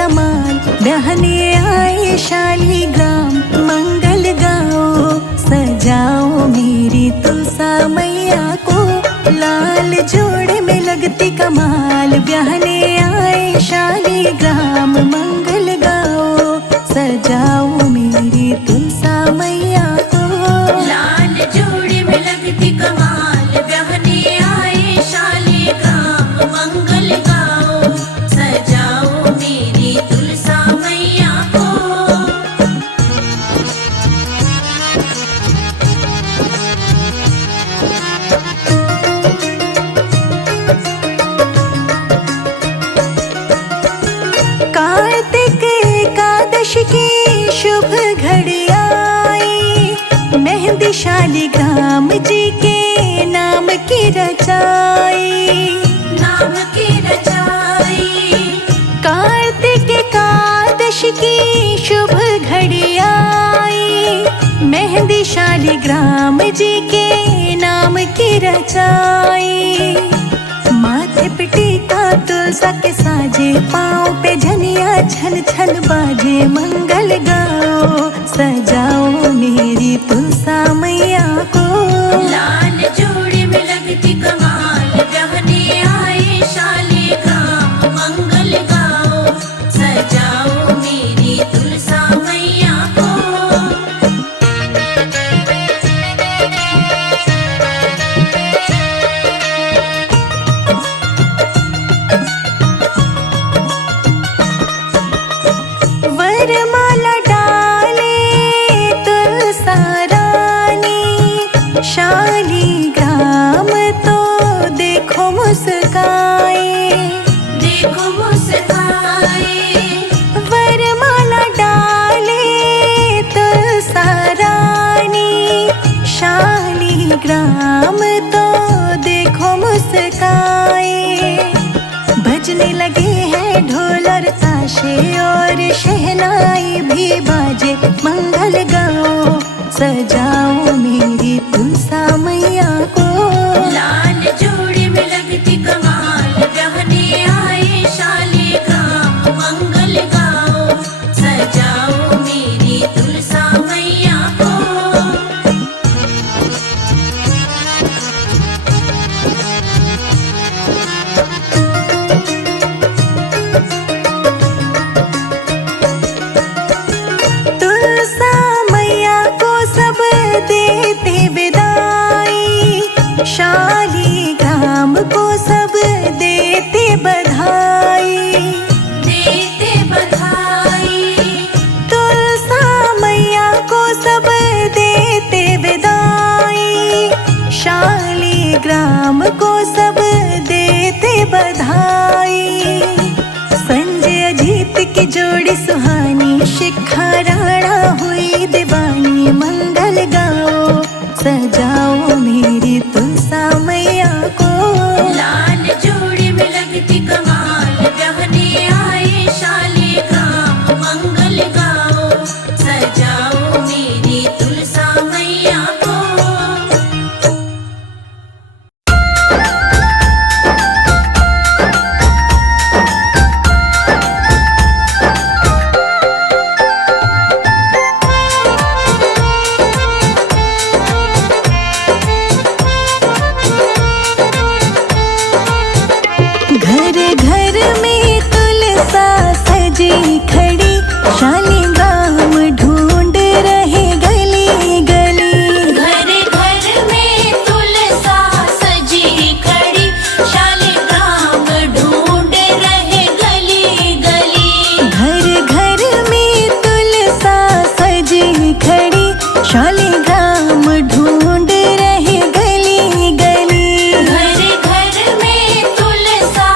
कमाल, बहने आए शालीग्राम, मंगल गाओ सजाओ मेरी तुलसा मैया को। लाल जोड़े में लगती कमाल, बहने आए शालीग्राम, मंगल गाओ सजाओ मेरी तुलसा मैया को। लाल जोड़े में लगती कमाल, बहने आए शालीग्राम, मंगल गाओ सजाओ मेरी तुलसा मैया को। कार्तिक एकादशी की शुभ घड़ी आई, मेहंदी शालीग्राम जी के नाम की रचाई, नाम की रचाई। कार्तिक एकादशी की शुभ घड़ी आई, मेहंदी शालीग्राम जी के नाम की रचाई। माथे पे टीका तुलसा के साजे, पाँव पे झनिया छन छन बाजे, मंगल गाओ सजाओ मेरी तुलसा मैया को। लाल जोड़े में लगती कमाल, बहने आए शालीग्राम, मंगल गाओ सजाओ मेरी तुलसा मैया को। वरमाला डाले तुलसा रानी, शालीग्राम तो देखो मुस्काए, देखो मुस्काए। वरमाला डाले तुलसा रानी, शालीग्राम तो देखो मुस्काए। बजने लगे हैं ढोल और ताशे और शहनाई भी बाजे, मंगल गाओ सजाओ मेरी तुलसा मैया को। लाल जोड़े में लगती कमाल, बहने आए शालीग्राम, मंगल गाओ सजाओ मेरी तुलसा मैया को। तुलसा मैया को सब देते विदाई, शालीग्राम को सब देते बधाई, देते बधाई। तुलसा मैया को सब देते विदाई, शालीग्राम को सब देते बधाई। संजय अजीत की जोड़ी सुहानी, शिखा राणा हुई दीवानी, मंगल गाओ सजाओ मेरी तुलसा मैया को। लाल जोड़े में लगती कमाल, बहने आए शालीग्राम, मंगल गाओ सजाओ मेरी तुलसा मैया को। घर घर में तुलसा सजी खड़ी, शालीग्राम ढूंढ रहे गली गली। घर घर में तुलसा सजी खड़ी, शालीग्राम ढूंढ रहे गली गली। घर घर में तुलसा सजी खड़ी, शालीग्राम ढूंढ रहे गली गली। घर घर में तुलसा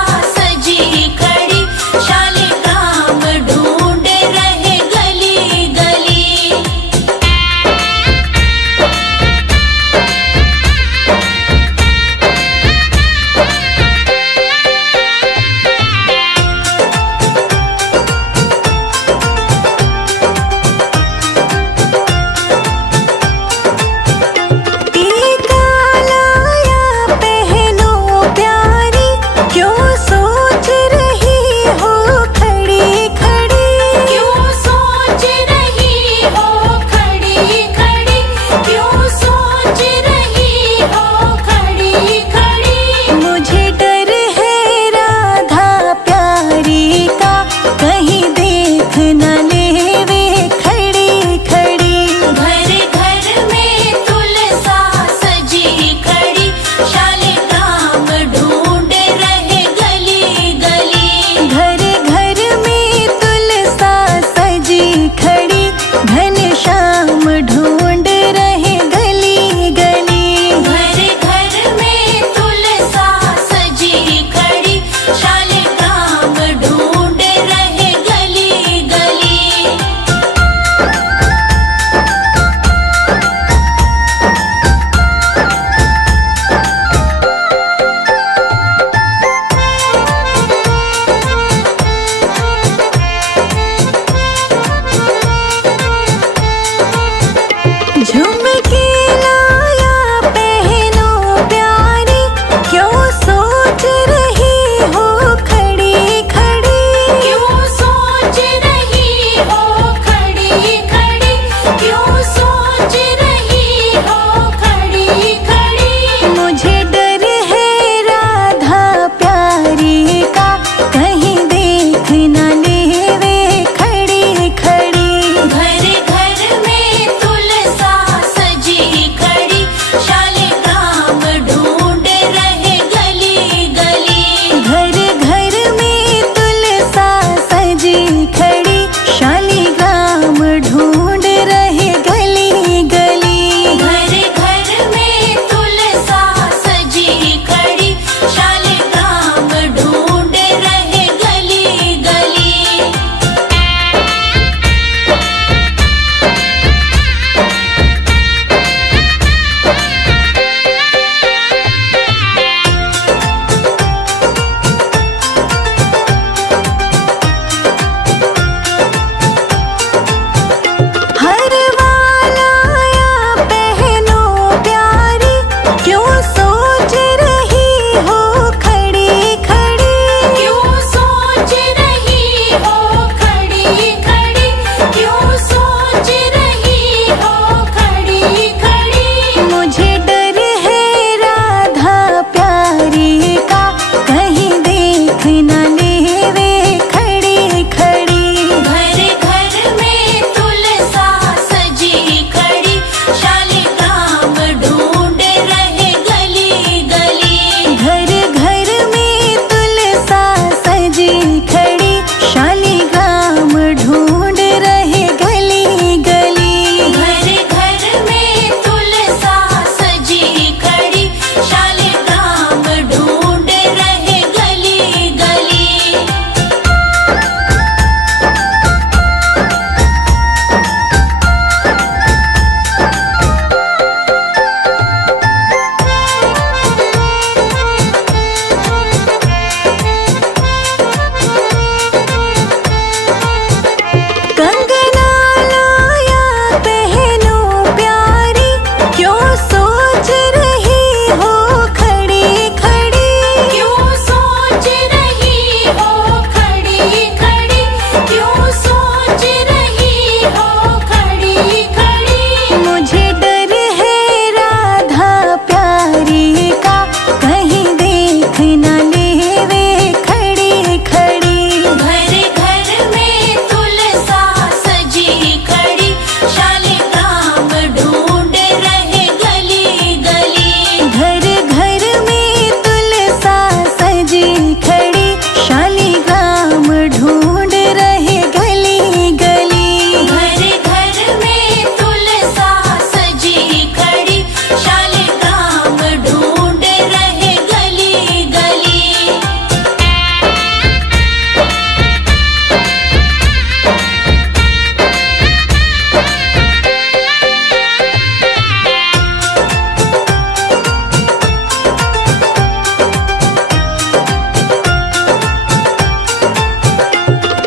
देख न लेवे खड़ी खड़ी। घर घर में तुलसा सजी खड़ी, शालिग्राम ढूंढ रहे गली गली। घर घर में तुलसा सजी खड़ी, शालिग्राम ढूंढ रहे गली गली। घर घर में तुलसा सजी खड़ी, शालिग्राम ढूंढ रहे गली गली।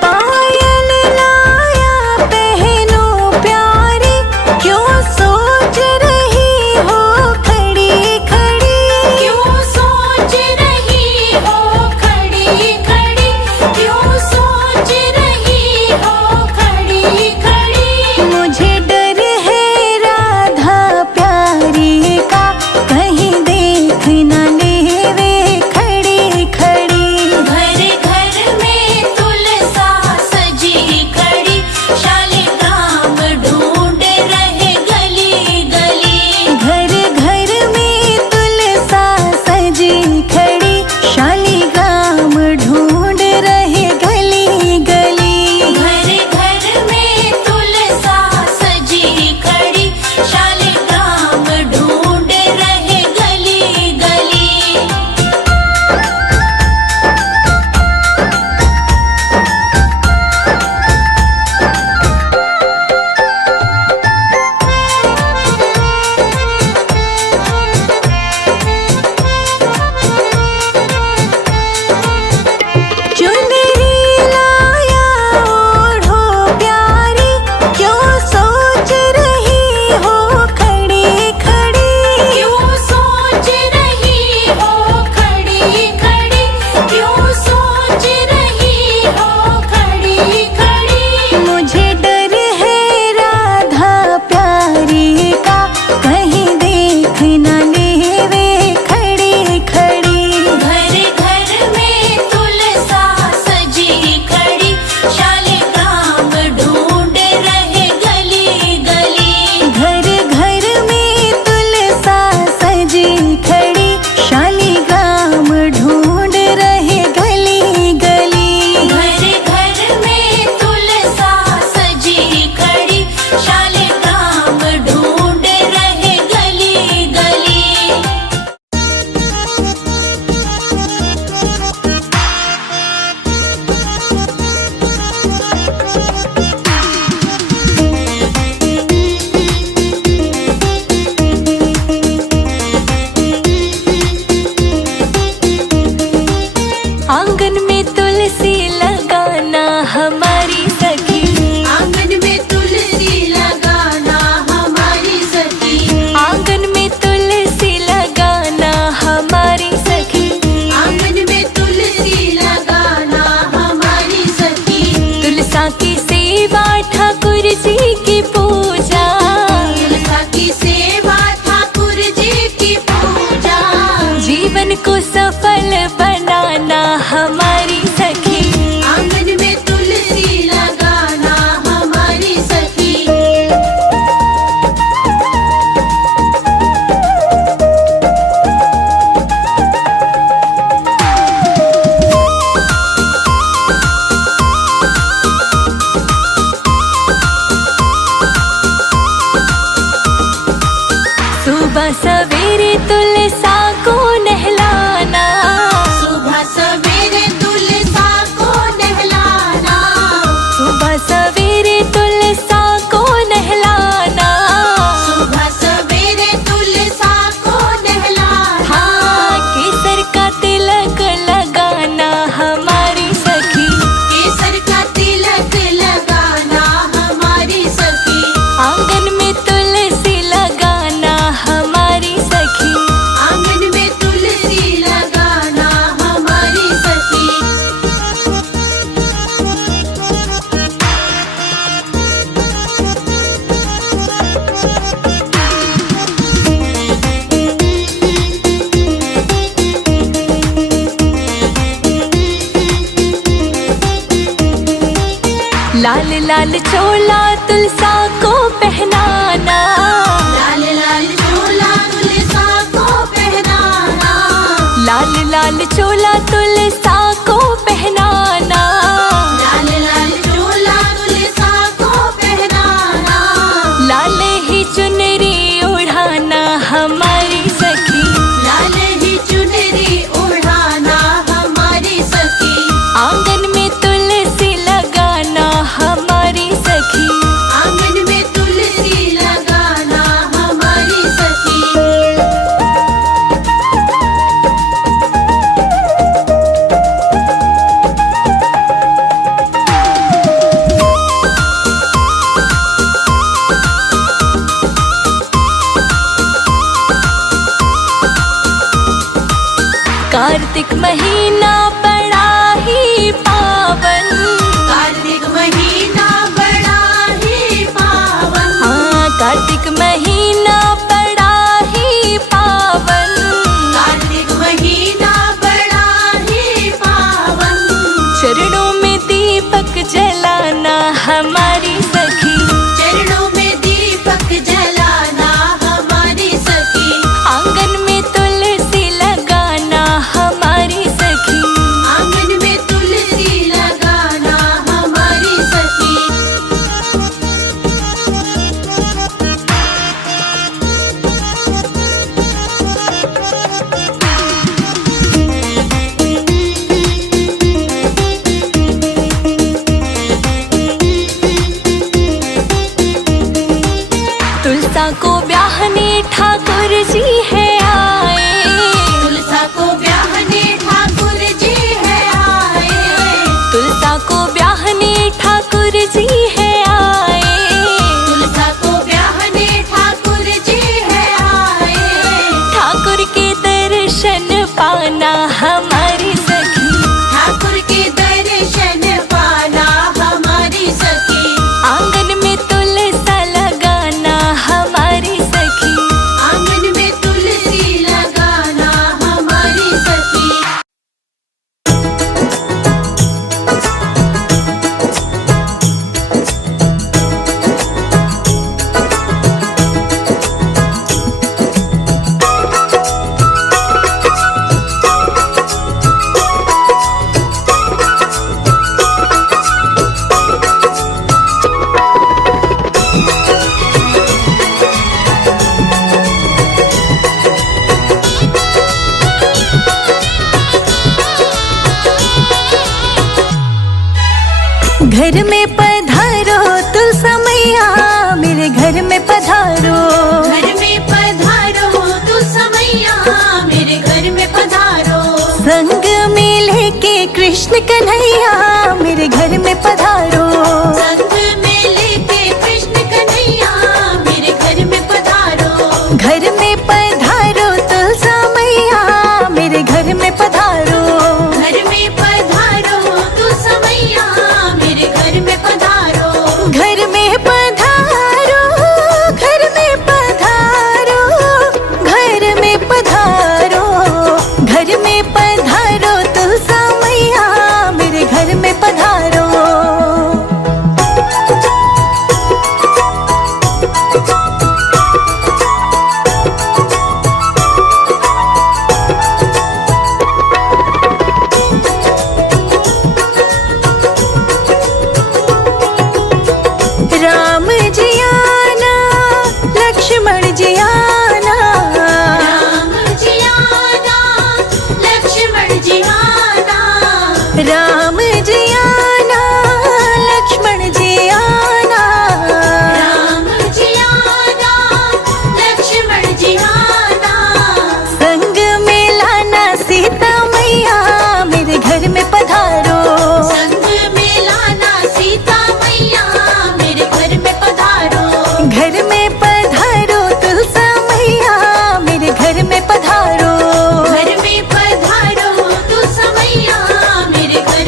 पायल लाया पहनो प्यारी, क्यों सोच रही हो खड़ी खड़ी। क्यों सोच रही हो खड़ी खड़ी, क्यों सोच रही हो खड़ी खड़ी। मुझे डर है राधा प्यारी का, कहीं देख न लेवे खड़ी खड़ी। घर घर में तुलसा सजी खड़ी, शालिग्राम ढूंढ रहे गली गली। घर घर में तुलसा सजी खड़ी, शालिग्राम ढूंढ रहे गली गली। घर घर में तुलसा सजी खड़ी, शालिग्राम ढूंढ रहे गली गली। चुनरी लाया ओढ़ो प्यारी, क्यों सोच रही हो खड़ी खड़ी। क्यों सोच रही हो खड़ी खड़ी, क्यों सोच रही हो खड़ी खड़ी। मुझे डर है राधा प्यारी का, कहीं देख न लेवे खड़ी खड़ी। घर घर में तुलसा सजी खड़ी, शालिग्राम ढूंढ रहे गली गली। घर घर में तुलसा सजी खड़ी, शालिग्राम ढूंढ रहे गली गली। घर घर में तुलसा सजी खड़ी, शालिग्राम ढूंढ रहे गली गली। आंगन में तुलसी लगाना हमारी सखी। आंगन में तुलसी लगाना हमारी सखी। आंगन में तुलसी लगाना हमारी सखी। आंगन में तुलसी लगाना हमारी सखी। तुलसा की सेवा ठाकुर जी की पूजा, तुलसा की सेवा ठाकुर जी की पूजा। जीवन को सफल बनाना हमारी सखी। आंगन में तुलसी लगाना हमारी सखी। सुबह सवेरे तुलसा को नहलाना, सुबह लाल चोला तुलसा को पहनाना, लाल लाल चोला तुलसा को पहनाना, लाल लाल चोला तुलसा को पहनाना, लाल लाल चोला तुलसा को पहनाना, लाल ही चुनरी ओढ़ाना हमारी सखी, लाल ही चुनरी ओढ़ाना हमारी सखी, आंगन में तुलसी लगाना हमारी सखी, आंगन में तुलसी लगाना हमारी सखी। कार्तिक महीना बड़ा ही पावन, कार्तिक महीना बड़ा ही पावन, हाँ कार्तिक महीना बड़ा ही पावन, कार्तिक महीना बड़ा ही पावन, चरणों में दीपक जलाना हमारी सखी, चरणों में दीपक जलाना हमारी सखी, आंगन में तुलसी लगाना हमारी सखी, आंगन में तुलसी लगाना हमारी सखी। तुलसा को ब्याहने ठाकुर जी है आए, तुलसा को ब्याहने ठाकुर जी है आए, तुलसा को ब्याहने ठाकुर जी है आए, तुलसा को ब्याहने ठाकुर जी है आए, ठाकुर के दर्शन पाना हमारी सखी, ठाकुर के दर्शन पाना हमारी सखी, आंगन में तुलसा लगाना हमारी सखी, आंगन में तुलसी लगाना हमारी सखी। घर में पधारो तुलसा मैया, मेरे घर में पधारो, घर में पधारो तू समैया, मेरे घर में पधारो, संग में लेके कृष्ण कन्हैया, मेरे घर में पधारो, संग में लेके कृष्ण कन्हैया, मेरे घर में पधारो, घर में पधारो तुलसा मैया, मेरे घर में पधारो, घर में पधारो तू समैया, मेरे घर में पधारो, घर में पधारो, घर में पधारो, घर में पधारो, घर में पधारो तुलसा मैया, मेरे घर में पधारो। राम जी आना, लक्ष्मण जी आना, राम जी आना, लक्ष्मण जी आना, राम जी आना, लक्ष्मण जी आना, राम जी आना, लक्ष्मण जी आना, संग में लाना सीता मैया, मेरे घर में पधारो, संग में लाना सीता मैया, मेरे घर में पधारो, घर में पधारो तुलसा मैया, मेरे घर में पधारो, घर में पधारो तू समैया, मेरे घर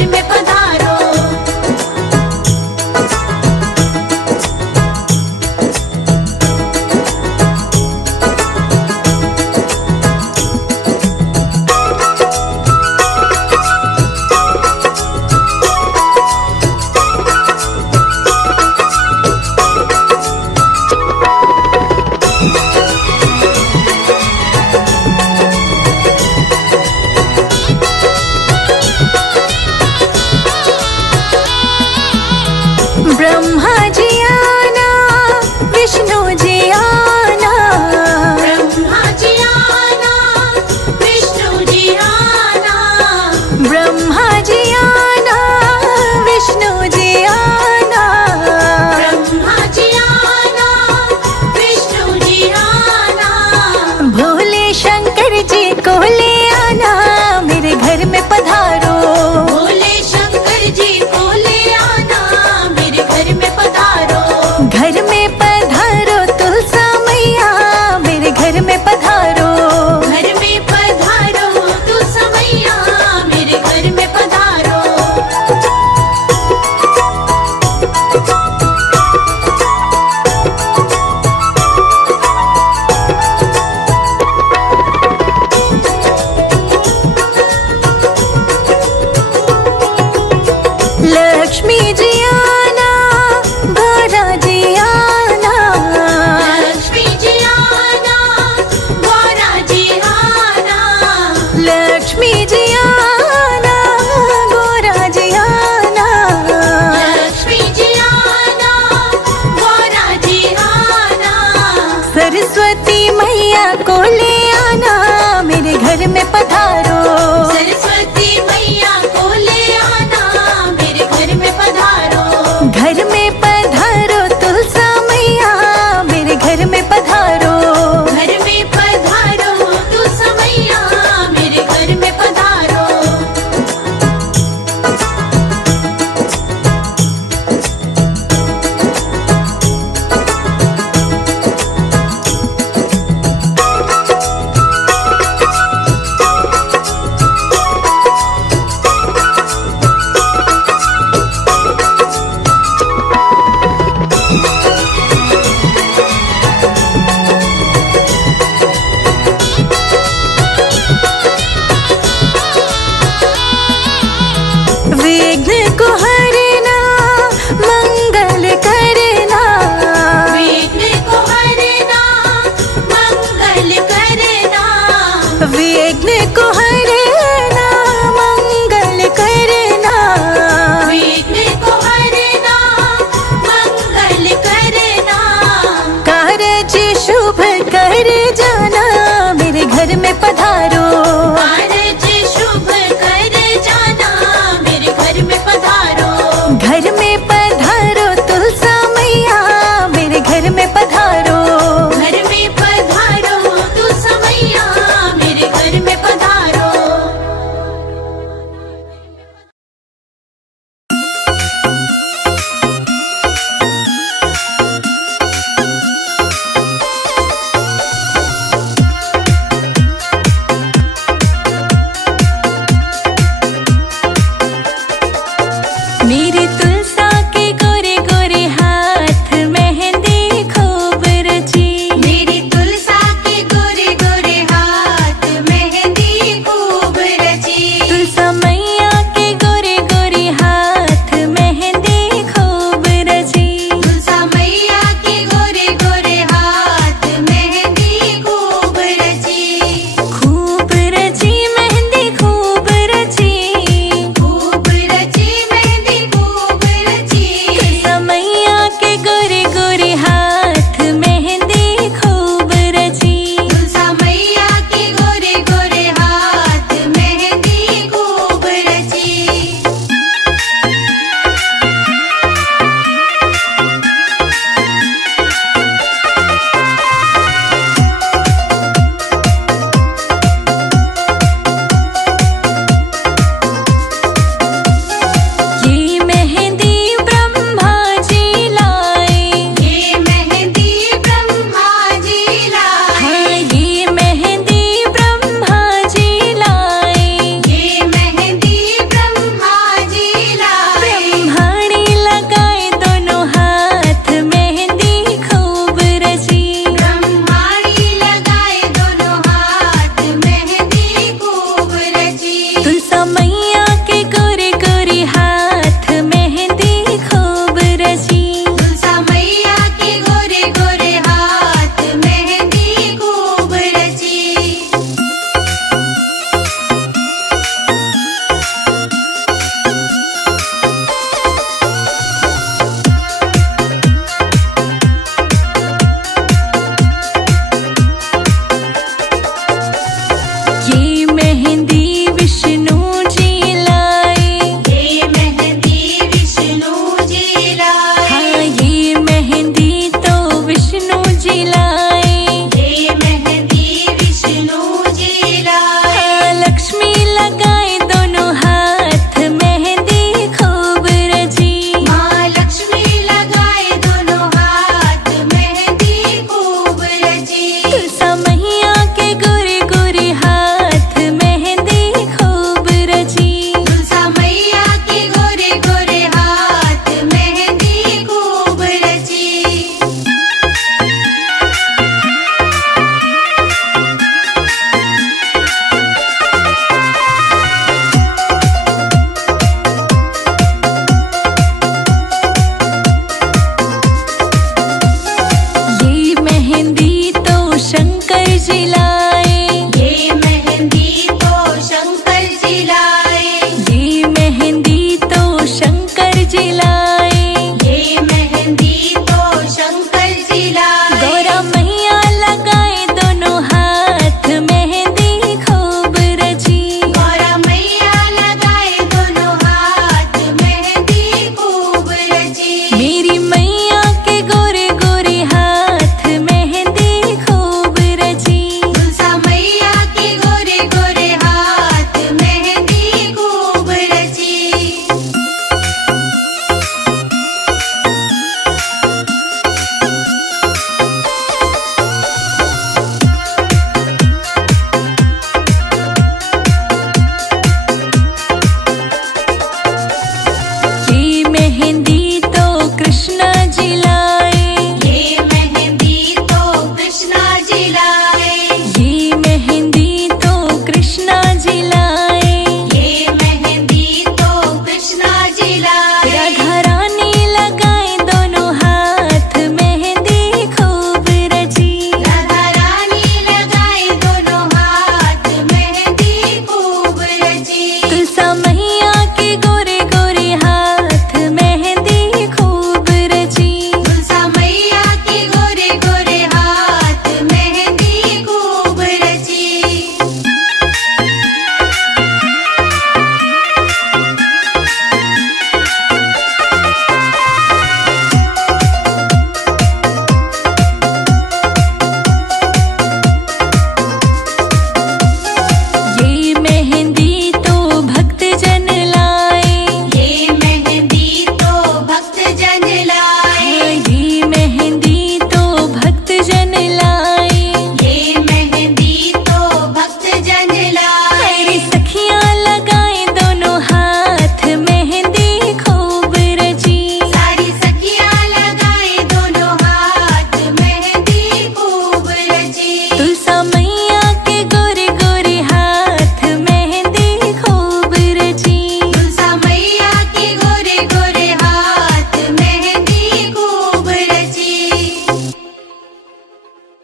लक्ष्मी जी